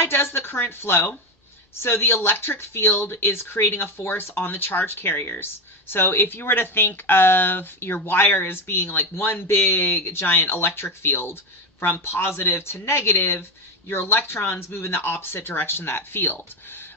why does the current flow? So the electric field is creating a force on the charge carriers. So if you were to think of your wire as being like one big giant electric field, from positive to negative, your electrons move in the opposite direction of that field.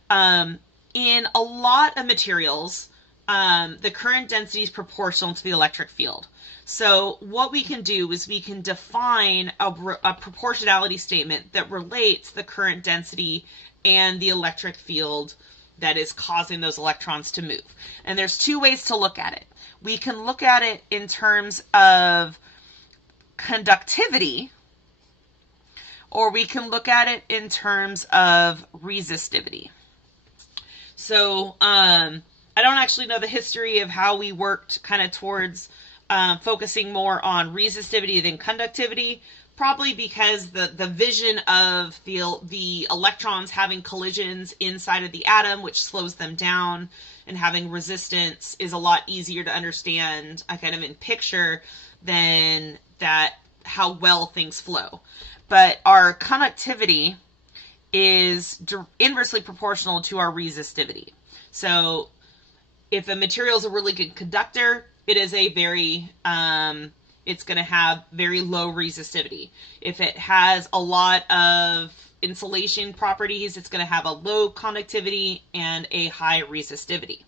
In a lot of materials, the current density is proportional to the electric field. So what we can do is we can define a proportionality statement that relates the current density and the electric field that is causing those electrons to move. And there's two ways to look at it. We can look at it in terms of conductivity, or we can look at it in terms of resistivity. So I don't actually know the history of how we worked kind of towards focusing more on resistivity than conductivity, probably because the vision of the electrons having collisions inside of the atom, which slows them down, and having resistance is a lot easier to understand kind of in picture than that how well things flow. But our conductivity is inversely proportional to our resistivity. So if a material is a really good conductor, it is a very, it's going to have very low resistivity. If it has a lot of insulation properties, it's going to have a low conductivity and a high resistivity.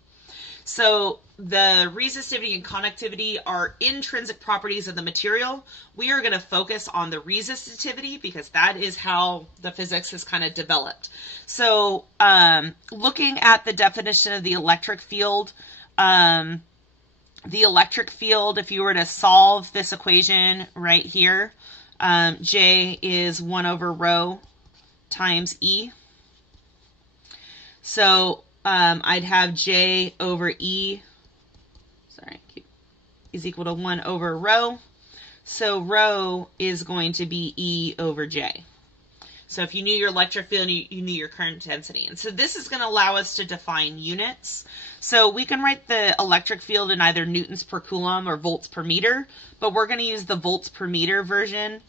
So the resistivity and conductivity are intrinsic properties of the material. We are going to focus on the resistivity because that is how the physics has kind of developed. So looking at the definition of the electric field, if you were to solve this equation right here, J is 1 over rho times E. So I'd have J over E, is equal to 1 over rho. So rho is going to be E over J. So if you knew your electric field, you knew your current density. And so this is going to allow us to define units. So we can write the electric field in either newtons per coulomb or volts per meter, but we're going to use the volts per meter version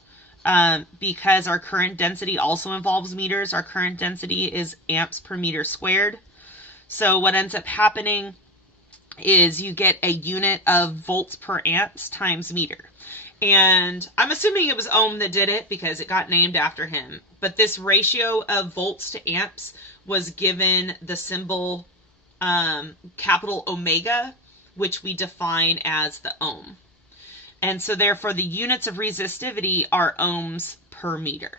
because our current density also involves meters. Our current density is amps per meter squared. So what ends up happening is you get a unit of volts per amps times meter. And I'm assuming it was Ohm that did it because it got named after him. But this ratio of volts to amps was given the symbol capital omega, which we define as the ohm. And so therefore the units of resistivity are ohms per meter.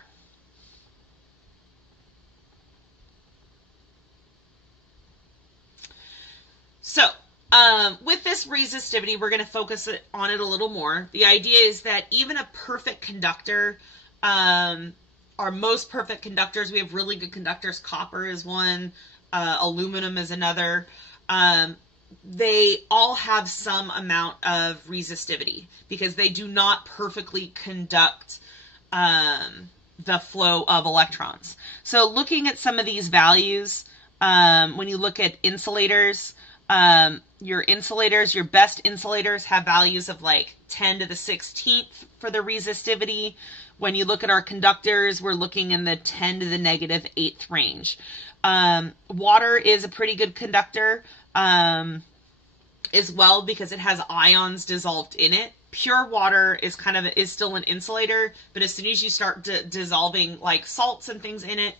So with this resistivity, we're going to focus on it a little more. The idea is that even a perfect conductor, our most perfect conductors, we have really good conductors. Copper is one, aluminum is another. They all have some amount of resistivity because they do not perfectly conduct the flow of electrons. So looking at some of these values, when you look at insulators, your best insulators have values of like 10 to the 16th for the resistivity. When you look at our conductors, we're looking in the 10 to the negative 8th range. Water is a pretty good conductor as well because it has ions dissolved in it. Pure water is still an insulator, but as soon as you start dissolving like salts and things in it,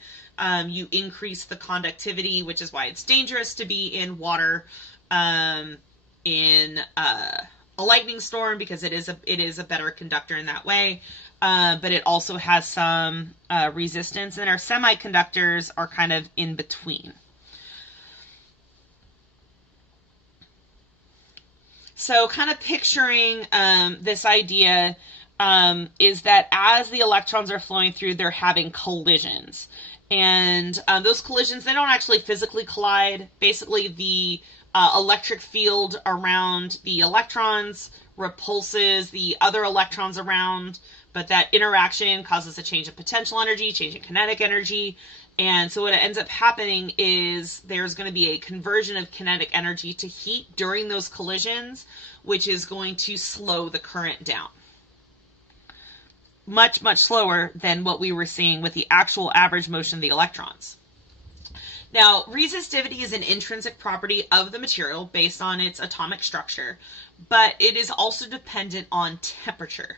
you increase the conductivity, which is why it's dangerous to be in water in a lightning storm because it is a better conductor in that way. But it also has some resistance, and our semiconductors are kind of in between. So kind of picturing this idea is that as the electrons are flowing through, they're having collisions. And those collisions, they don't actually physically collide. Basically, the electric field around the electrons repulses the other electrons around, but that interaction causes a change in potential energy, change in kinetic energy. And so what ends up happening is there's going to be a conversion of kinetic energy to heat during those collisions, which is going to slow the current down. much, much slower than what we were seeing with the actual average motion of the electrons. Now, resistivity is an intrinsic property of the material based on its atomic structure, but it is also dependent on temperature.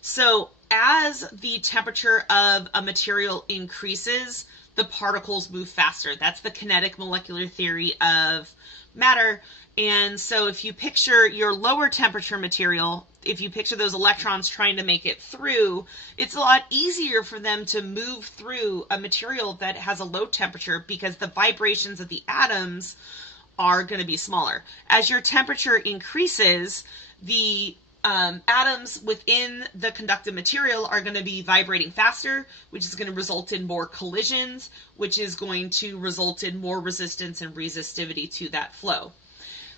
So as the temperature of a material increases, the particles move faster. That's the kinetic molecular theory of matter. And so if you picture your lower temperature material, if you picture those electrons trying to make it through, it's a lot easier for them to move through a material that has a low temperature because the vibrations of the atoms are going to be smaller. As your temperature increases, the atoms within the conductive material are going to be vibrating faster, which is going to result in more collisions, which is going to result in more resistance and resistivity to that flow.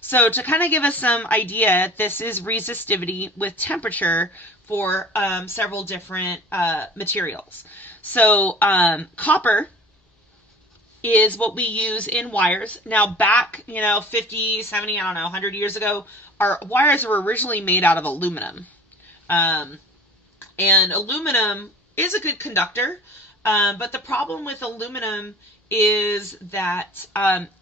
So to kind of give us some idea, this is resistivity with temperature for several different materials. So copper is what we use in wires. Now back, 50, 70, I don't know, 100 years ago, our wires were originally made out of aluminum. And aluminum is a good conductor, but the problem with aluminum is that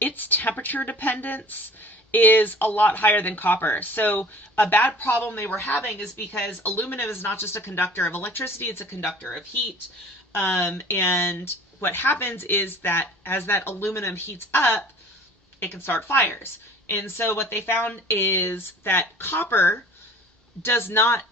its temperature dependence is a lot higher than copper. So a bad problem they were having is because aluminum is not just a conductor of electricity, it's a conductor of heat. And what happens is that as that aluminum heats up, it can start fires. And so what they found is that copper does not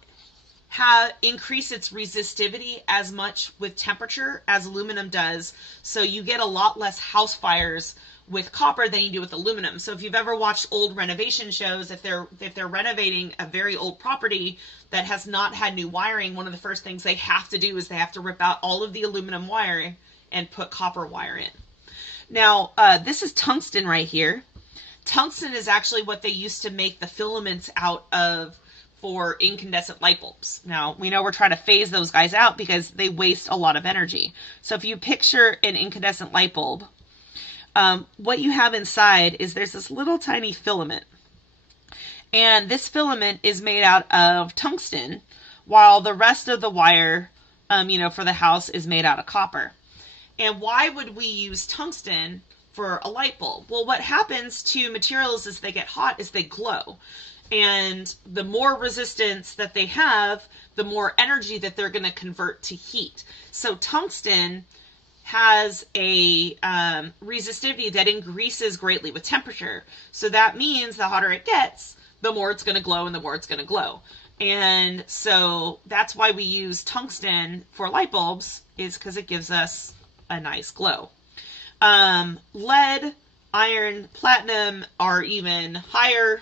increase its resistivity as much with temperature as aluminum does. So you get a lot less house fires with copper than you do with aluminum. So if you've ever watched old renovation shows, if they're renovating a very old property that has not had new wiring, one of the first things they have to do is they have to rip out all of the aluminum wiring and put copper wire in. Now, this is tungsten right here. Tungsten is actually what they used to make the filaments out of for incandescent light bulbs. Now, we know we're trying to phase those guys out because they waste a lot of energy. So if you picture an incandescent light bulb, what you have inside is there's this little tiny filament. And this filament is made out of tungsten, while the rest of the wire, for the house is made out of copper. And why would we use tungsten for a light bulb? Well, what happens to materials as they get hot is they glow. And the more resistance that they have, the more energy that they're going to convert to heat. So tungsten has a resistivity that increases greatly with temperature. So that means the hotter it gets, the more it's going to glow and the more it's going to glow. And so that's why we use tungsten for light bulbs, is because it gives us a nice glow. Lead, iron, platinum are even higher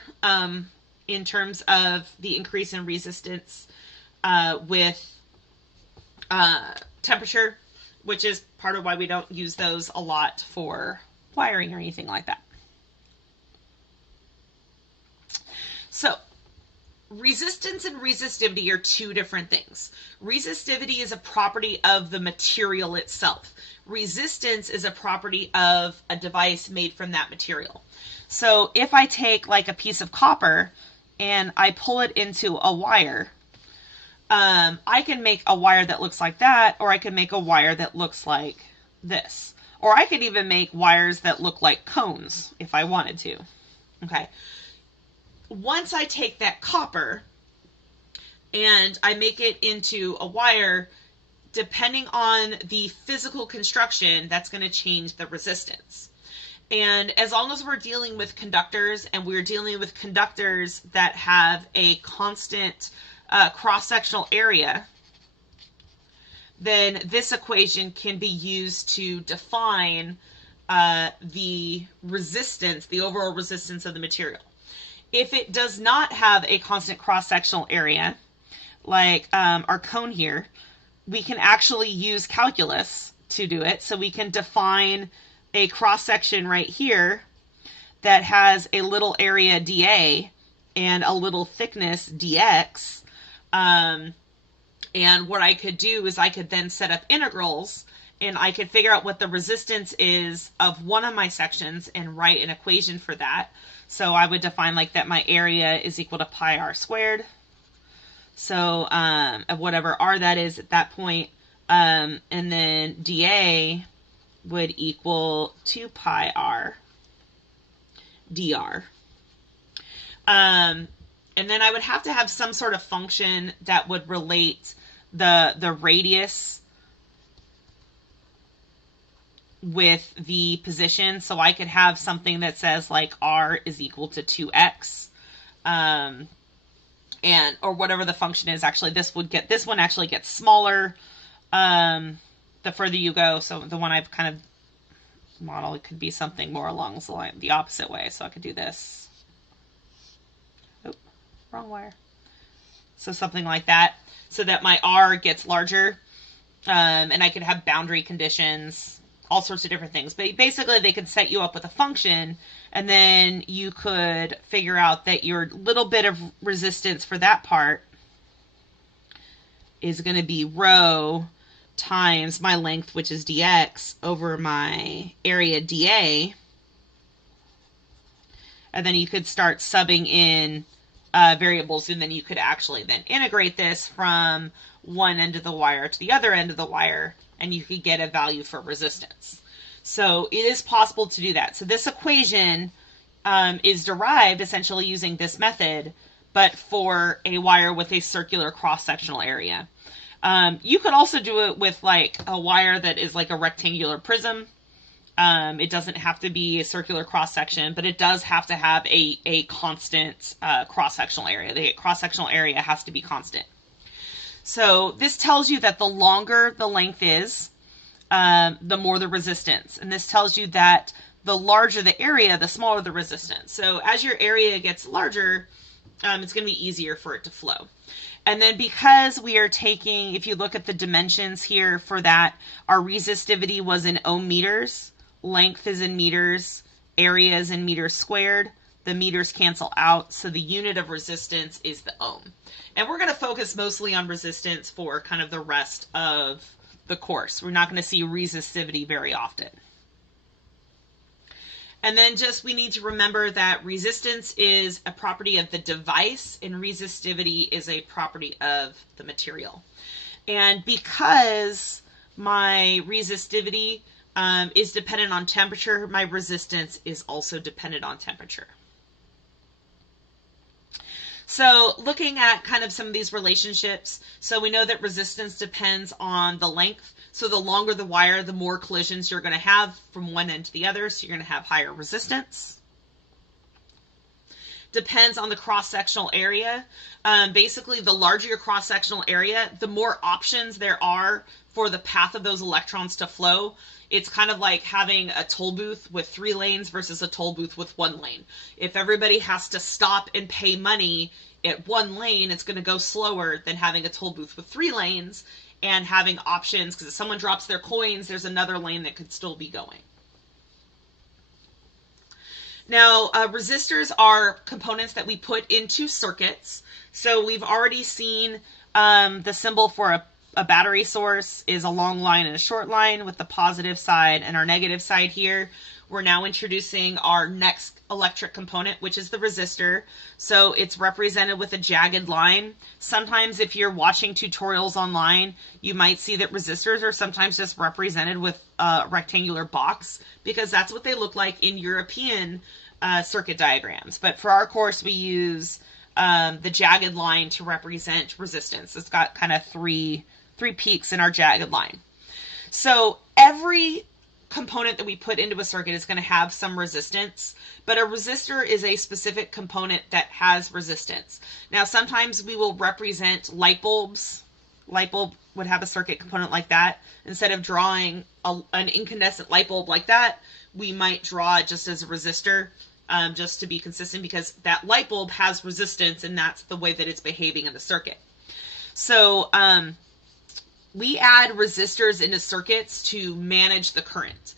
in terms of the increase in resistance with temperature, which is part of why we don't use those a lot for wiring or anything like that. So, resistance and resistivity are two different things. Resistivity is a property of the material itself. Resistance is a property of a device made from that material. So if I take like a piece of copper and I pull it into a wire, I can make a wire that looks like that, or I can make a wire that looks like this. Or I could even make wires that look like cones if I wanted to. Okay. Once I take that copper and I make it into a wire, depending on the physical construction, that's going to change the resistance. And as long as we're dealing with conductors, and we're dealing with conductors that have a constant cross-sectional area, then this equation can be used to define the resistance, the overall resistance of the material. If it does not have a constant cross-sectional area, like our cone here, we can actually use calculus to do it. So we can define a cross-section right here that has a little area dA and a little thickness dx. And what I could do is I could then set up integrals, and I could figure out what the resistance is of one of my sections and write an equation for that. So I would define like that my area is equal to pi r squared. So of whatever R that is at that point. And then dA would equal 2 pi R dr. And then I would have to have some sort of function that would relate the radius with the position. So I could have something that says like R is equal to 2x. And or whatever the function is. Actually, this one actually gets smaller the further you go. So the one I've kind of modeled, it could be something more along the opposite way. So I could do this. Oop, wrong wire. So something like that, so that my R gets larger, and I could have boundary conditions, all sorts of different things. But basically, they could set you up with a function, and then you could figure out that your little bit of resistance for that part is going to be rho times my length, which is dx, over my area dA. And then you could start subbing in variables, and then you could actually then integrate this from one end of the wire to the other end of the wire, and you could get a value for resistance. So it is possible to do that. So this equation is derived essentially using this method, but for a wire with a circular cross-sectional area. You could also do it with like a wire that is like a rectangular prism. It doesn't have to be a circular cross-section, but it does have to have a constant cross-sectional area. The cross-sectional area has to be constant. So this tells you that the longer the length is, the more the resistance. And this tells you that the larger the area, the smaller the resistance. So as your area gets larger, it's going to be easier for it to flow. And then because we are taking, if you look at the dimensions here for that, our resistivity was in ohm meters, length is in meters, area is in meters squared. The meters cancel out, so the unit of resistance is the ohm. And we're going to focus mostly on resistance for kind of the rest of the course. We're not going to see resistivity very often. And then just we need to remember that resistance is a property of the device and resistivity is a property of the material. And because my resistivity is dependent on temperature, my resistance is also dependent on temperature. So looking at kind of some of these relationships, so we know that resistance depends on the length. So the longer the wire, the more collisions you're going to have from one end to the other. So you're going to have higher resistance. Depends on the cross-sectional area. Basically, the larger your cross-sectional area, the more options there are for the path of those electrons to flow. It's kind of like having a toll booth with 3 lanes versus a toll booth with 1 lane. If everybody has to stop and pay money at 1 lane, it's going to go slower than having a toll booth with 3 lanes and having options, because if someone drops their coins, there's another lane that could still be going. Now, resistors are components that we put into circuits. So we've already seen the symbol for a battery source is a long line and a short line with the positive side and our negative side here. We're now introducing our next electric component, which is the resistor. So it's represented with a jagged line. Sometimes if you're watching tutorials online, you might see that resistors are sometimes just represented with a rectangular box, because that's what they look like in European circuit diagrams. But for our course, we use the jagged line to represent resistance. It's got kind of three peaks in our jagged line. So every component that we put into a circuit is going to have some resistance, but a resistor is a specific component that has resistance. Now, sometimes we will represent light bulbs. Light bulb would have a circuit component like that. Instead of drawing an incandescent light bulb like that, we might draw it just as a resistor, just to be consistent, because that light bulb has resistance and that's the way that it's behaving in the circuit. So, we add resistors into circuits to manage the current.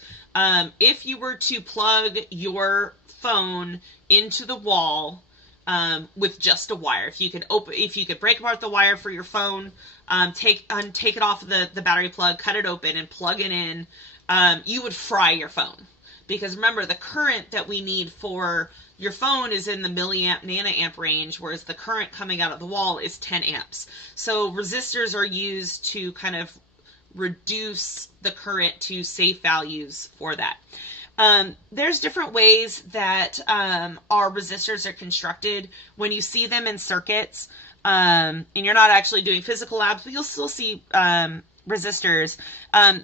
If you were to plug your phone into the wall with just a wire, if you could break apart the wire for your phone, take it off the battery plug, cut it open, and plug it in, you would fry your phone, because remember, the current that we need for your phone is in the milliamp, nanoamp range, whereas the current coming out of the wall is 10 amps. So resistors are used to kind of reduce the current to safe values for that. There's different ways that our resistors are constructed. When you see them in circuits, and you're not actually doing physical labs, but you'll still see resistors.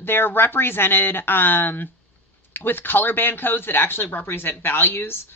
They're represented with color band codes that actually represent values.